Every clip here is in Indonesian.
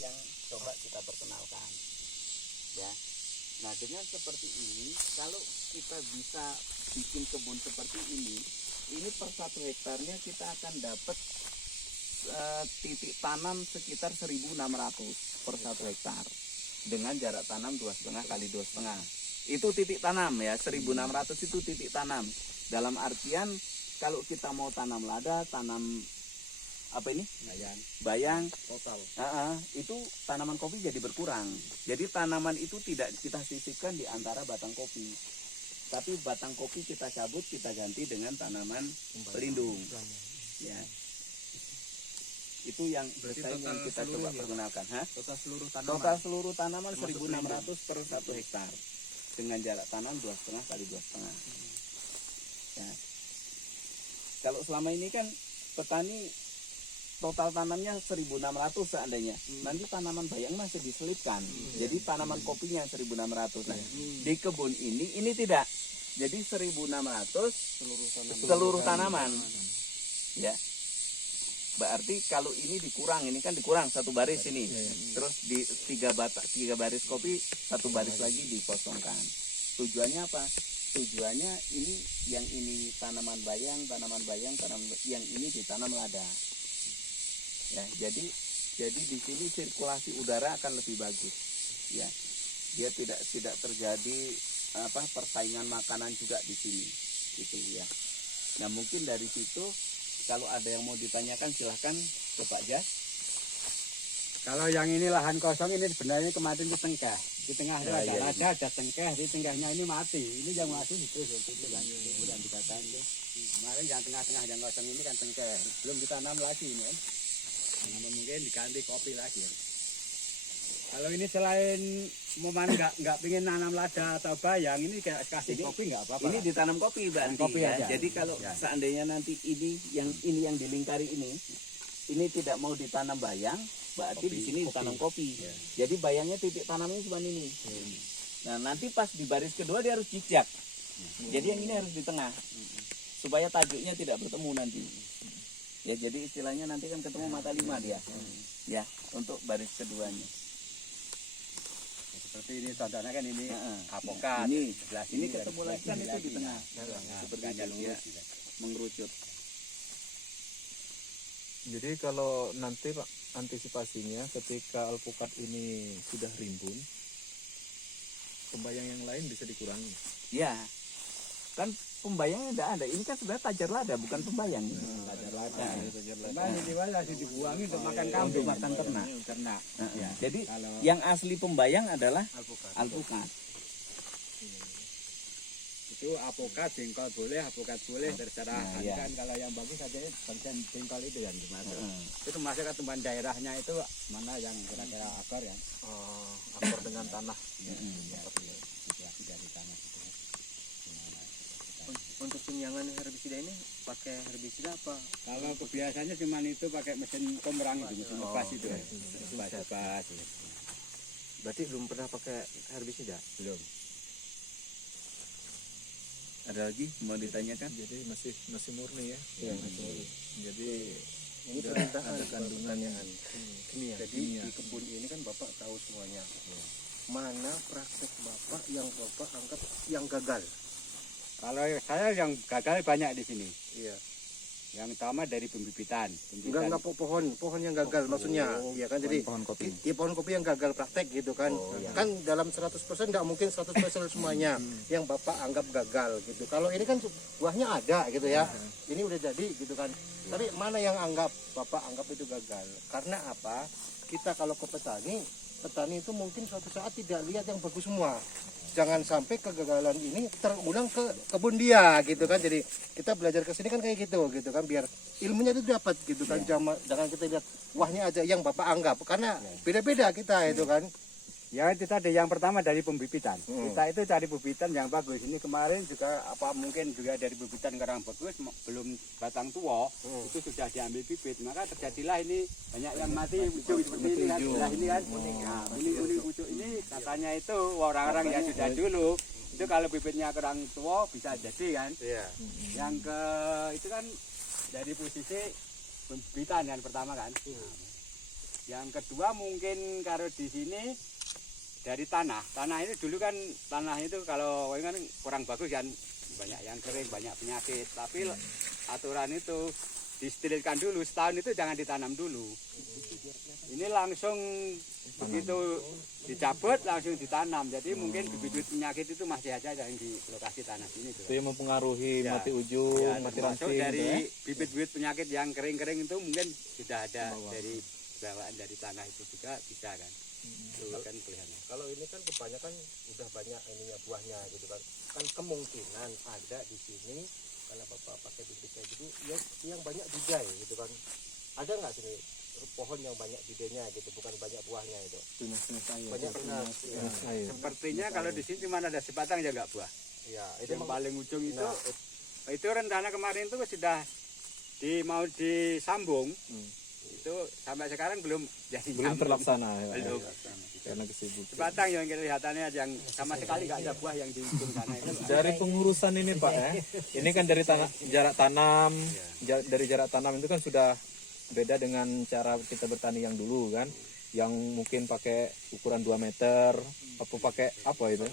yang coba kita perkenalkan. Ya. Nah, dengan seperti ini, kalau kita bisa bikin kebun seperti ini per 1 hektarnya kita akan dapat titik tanam sekitar 1.600 per 1 hektar dengan jarak tanam 2,5 kali 2,5. Itu titik tanam ya, 1.600 itu titik tanam. Dalam artian kalau kita mau tanam lada, tanam apa ini? Bayang Total. itu tanaman kopi jadi berkurang. Jadi tanaman itu tidak kita sisipkan di antara batang kopi. Tapi batang kopi kita cabut, kita ganti dengan tanaman pelindung. Ya. Itu yang desain yang kita coba pergunakan. Total seluruh tanaman. Total seluruh tanaman 1.600 per 1 hektar dengan jarak tanam 2,5 kali 2,5. Ya. Kalau selama ini kan petani total tanamnya 1.600 seandainya. Nanti tanaman bayang masih diselipkan. Jadi tanaman kopinya 1.600. Nah, di kebun ini tidak. Jadi 1.600 seluruh tanaman. Ya. Berarti kalau ini dikurang, ini kan dikurang 1 baris ini. Terus di 3 baris kopi, 1 baris lagi dikosongkan. Tujuannya apa? Tujuannya yang ini tanaman bayang, yang ini ditanam lada. Ya, jadi di sini sirkulasi udara akan lebih bagus. Ya. Dia tidak terjadi persaingan makanan juga di sini. Gitu ya. Nah, mungkin dari situ kalau ada yang mau ditanyakan silahkan ke Pak Jas. Kalau yang ini lahan kosong ini sebenarnya kemarin itu tengkeh. Di tengah ada tengkeh, di tengahnya ini mati. Ini yang mati itu kan. Kemudian dikatakan itu. Kemarin yang tengah-tengah yang kosong ini kan tengkeh. Belum ditanam lagi ini kan. Namun mungkin diganti kopi lagi. Kalau ini selain momen nggak pengen nanam lada atau bayang, ini kayak kasih kopi nggak apa-apa. Ini ditanam kopi berarti. Kopi ya. aja. Jadi kalau seandainya nanti ini yang dilingkari ini tidak mau ditanam bayang, berarti di sini ditanam kopi. Ya. Jadi bayangnya titik tanamnya cuma ini. Nah, nanti pas di baris kedua dia harus jejak. Jadi yang ini harus di tengah. Supaya tajuknya tidak bertemu nanti. Ya, jadi istilahnya nanti kan ketemu mata 5 dia. Ya, untuk baris keduanya. Seperti ini contohnya kan ini apokat. Ini ketemu lagi kan itu di tengah. Seperti itu ya, mengerucut. Jadi kalau nanti Pak antisipasinya ketika alpukat ini sudah rimbun, pembayang yang lain bisa dikurangi. Ya, kan pembayangnya tidak ada. Ini kan sebenarnya tajar lada, bukan pembayang. Tajar lada. Ini masih dibuangin untuk makan kambing, makan ternak. Ya. Jadi yang asli pembayang adalah alpukat. Itu apokat, jengkol boleh, apokat boleh, terserah. Kan kalau yang bagus saja bagian jengkol itu yang dimasuk. Itu masuk ke tumbuhan daerahnya itu mana yang kira-kira akar ya? Akar dengan tanah. Dari tanah itu. Untuk penyiangan herbisida ini pakai herbisida apa? Kalau kebiasaannya cuma itu pakai mesin komrang itu, mesin lepas itu. Lepas. Berarti belum pernah pakai herbisida? Belum. Ada lagi mau ditanyakan? Jadi masih murni ya. Iya. Jadi Ini permintaan ada kandungan kimia. Jadi kimia. di kebun ini kan Bapak tahu semuanya. Mana praktek Bapak yang Bapak anggap yang gagal? Kalau saya yang gagal banyak di sini. Iya. Yang utama dari pembibitan. Enggak pohon yang gagal maksudnya. Iya kan, jadi pohon kopi. pohon kopi yang gagal praktek gitu kan. Kan dalam 100% enggak mungkin 100% semuanya yang Bapak anggap gagal gitu. Kalau ini kan buahnya ada gitu ya. Ini udah jadi gitu kan. Tapi mana yang Bapak anggap itu gagal? Karena apa? Kita kalau ke petani itu mungkin suatu saat tidak lihat yang bagus semua. Jangan sampai kegagalan ini terulang ke kebun dia gitu kan. Jadi kita belajar ke sini kan kayak gitu kan, biar ilmunya itu dapat gitu kan. Jangan kita lihat wahnya aja yang Bapak anggap, karena beda-beda kita itu kan. Ya itu tadi yang pertama dari pembibitan. Kita itu cari pembibitan yang bagus. Ini kemarin juga mungkin juga dari pembibitan kurang bagus, belum batang tua, itu sudah diambil bibit. Maka terjadilah ini banyak yang mati ujung seperti ini kan. Sebelah ini kan. Nah, ini ujung ini katanya itu orang-orang yang sudah dulu itu kalau bibitnya kurang tua bisa jadi kan. Yang itu kan dari posisi pembibitan yang pertama kan. Yang kedua mungkin kalau di sini dari tanah ini dulu kan tanah itu kalau kan kurang bagus kan, banyak yang kering, banyak penyakit. Tapi aturan itu disterilkan dulu, setahun itu jangan ditanam dulu. Ini langsung begitu dicabut langsung ditanam. Jadi mungkin bibit penyakit itu masih ada yang di lokasi tanah sini. Itu yang mempengaruhi Ya. mati ujung, Ya, mati termasuk ranting dari gitu ya. bibit-bibit penyakit yang kering-kering itu mungkin sudah ada dari bawaan dari tanah itu juga bisa kan. Itu kan kelihatannya. Kalau ini kan kebanyakan udah banyak ininya buahnya gitu kan. Kan kemungkinan ada di sini karena Bapak pakai bibit kayak gitu yang banyak bidai gitu kan. Ada nggak sini pohon yang banyak bidainya gitu, bukan banyak buahnya itu. Banyak tunas. Ya. Ayo. Sepertinya kalau di sini cuma ada sebatang ya nggak buah. Ya, itu Yang paling ujung itu Nah, itu rencana kemarin itu sudah mau disambung. Itu sampai sekarang belum jadi Belum nyambung. terlaksana ya. Belum. Karena kesibukan. Sebatang yang kelihatannya yang sama sekali nggak ada buah yang di ujung sana itu. Dari pengurusan ini Pak ya, ini kan dari jarak tanam, dari jarak tanam itu kan sudah beda dengan cara kita bertani yang dulu kan, yang mungkin pakai ukuran 2 meter, apa pakai apa itu?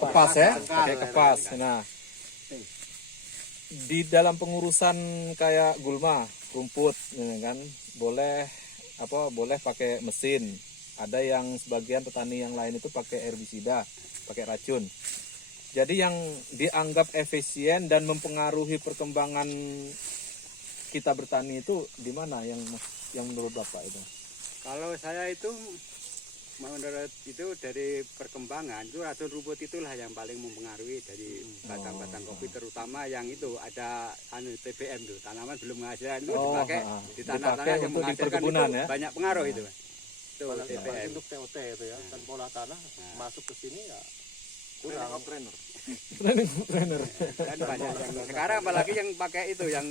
Kepas ya, pakai kepas. Nah, di dalam pengurusan kayak gulma, rumput, ya kan, boleh pakai mesin. Ada yang sebagian petani yang lain itu pakai herbisida, pakai racun. Jadi yang dianggap efisien dan mempengaruhi perkembangan kita bertani itu di mana yang menurut Bapak itu? Kalau saya itu menurut itu dari perkembangan itu racun rumput itulah yang paling mempengaruhi dari batang-batang kopi, terutama yang itu ada TBM tuh, tanaman belum menghasilkan itu dipakai di tanah-tanah yang untuk di menghasilkan perkebunan itu ya? banyak pengaruh itu. Itu apalagi TBM. untuk TOT itu ya, kan pola tanah masuk ke sini ya kurang. Trainer. Kan banyak yang sekarang apalagi yang pakai itu yang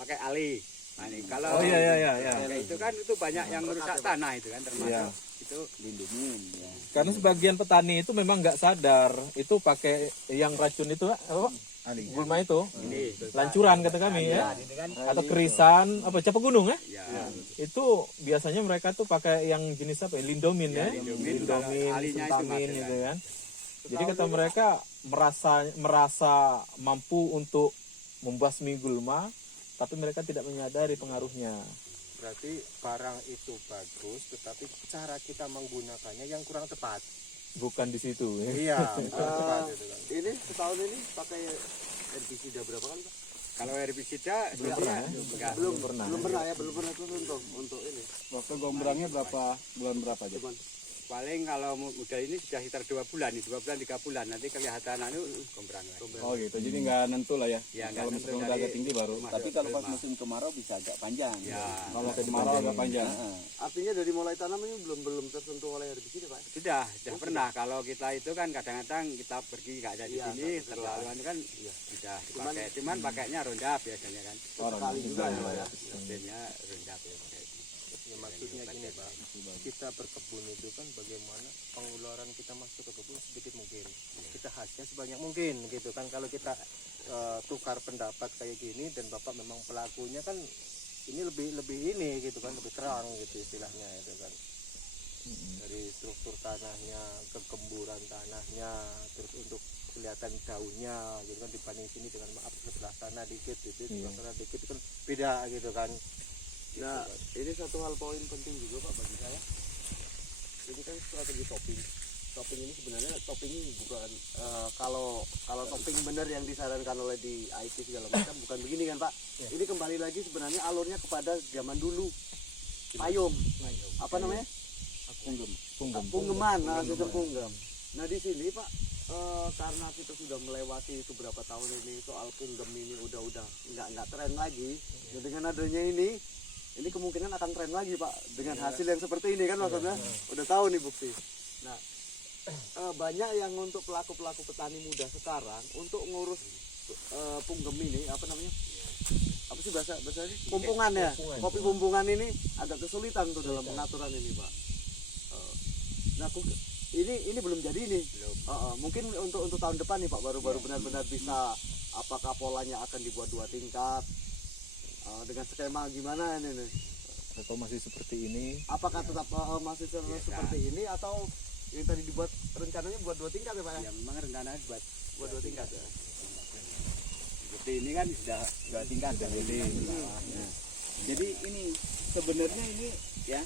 pakai ali. Nah, ini kalau Oh iya. pakai itu kan itu banyak yang merusak tanah itu kan termasuk Iya. itu lindungin ya. Karena sebagian petani itu memang nggak sadar itu pakai yang racun itu apa? Gulma itu. ini Lancuran kata kami ya. ini kan Atau kerisan apa capa gunung ya? ya. Itu biasanya mereka tuh pakai yang jenis apa ya? Lindomin ya. lindomin, Lindomin, alinya itu sentamin masuk, gitu kan. Jadi kata mereka merasa mampu untuk membasmi gulma, tapi mereka tidak menyadari pengaruhnya. Berarti barang itu bagus, tetapi cara kita menggunakannya yang kurang tepat. Bukan di situ ya. Iya, kurang tepat itu kan. Ini setahun ini pakai herbisida berapa kan Pak? Kalau herbisida Belum pernah ya? enggak. Belum pernah. pernah ya, belum pernah itu untuk ini. Waktu gombrangnya bulan berapa aja? Cuman Paling kalau modal ini sudah sekitar 2 bulan, 2 bulan 3 bulan nanti kelihatan anu gombrang lagi. Oh gitu, jadi nggak nentu lah ya. Ya, nggak Kalau nentu musim udah dari- agak tinggi baru. Masuk Tapi kalau pas belum, musim kemarau bisa agak panjang. Ya. Kalau kemarau agak panjang. artinya dari mulai tanam ini belum tersentuh oleh herbisida Pak. Sudah pernah. Kalau kita itu kan kadang-kadang kita pergi nggak ada di Iya, sini, nggak terlalu anu kan sudah dipakai. Cuman pakainya Roundup biasanya kan. Sekali juga ya Pak ya. Mesinnya Roundup ya pakai. Ya, maksudnya gini Pak, kita berkebun itu kan bagaimana pengeluaran kita masuk ke kebun sedikit mungkin, kita hasilnya sebanyak mungkin gitu kan. Kalau kita tukar pendapat kayak gini dan Bapak memang pelakunya kan ini lebih ini gitu kan, lebih terang gitu istilahnya itu kan, dari struktur tanahnya, kegemburan tanahnya, terus untuk kelihatan daunnya gitu kan, dibanding sini dengan maaf sebelah sana dikit gitu, sebelah sana dikit itu kan beda gitu kan. Nah, ini satu hal poin penting juga Pak bagi saya. Ini kan strategi topping. Topping ini sebenarnya topping ini bukan kalau topping benar yang disarankan oleh di IT segala macam bukan begini kan Pak. Ini kembali lagi sebenarnya alurnya kepada zaman dulu. Payung. Apa namanya? Punggeman, nah sistem punggem. Nah di sini Pak, karena kita sudah melewati itu berapa tahun ini soal punggem ini udah nggak tren lagi. Nah, dengan adanya ini kemungkinan akan tren lagi Pak dengan hasil yang seperti ini kan maksudnya udah tahu nih bukti. Nah banyak yang untuk pelaku petani muda sekarang untuk ngurus punggem ini apa namanya? Apa sih bahasanya? Pumpungan ya. Kopi pumpungan ini agak kesulitan tuh dalam pengaturan ini Pak. Nah ini belum jadi nih. Mungkin untuk tahun depan nih Pak baru benar-benar bisa apakah polanya akan dibuat 2 tingkat dengan skema gimana ini nih. atau masih seperti ini? Apakah tetap masih seperti ini atau yang tadi dibuat rencananya buat 2 tingkat ya Pak ya? Ya memang rencananya buat Buat 2 tingkat ya. seperti ini kan sudah 2 tingkat. Jadi Jadi ini sebenarnya ini ya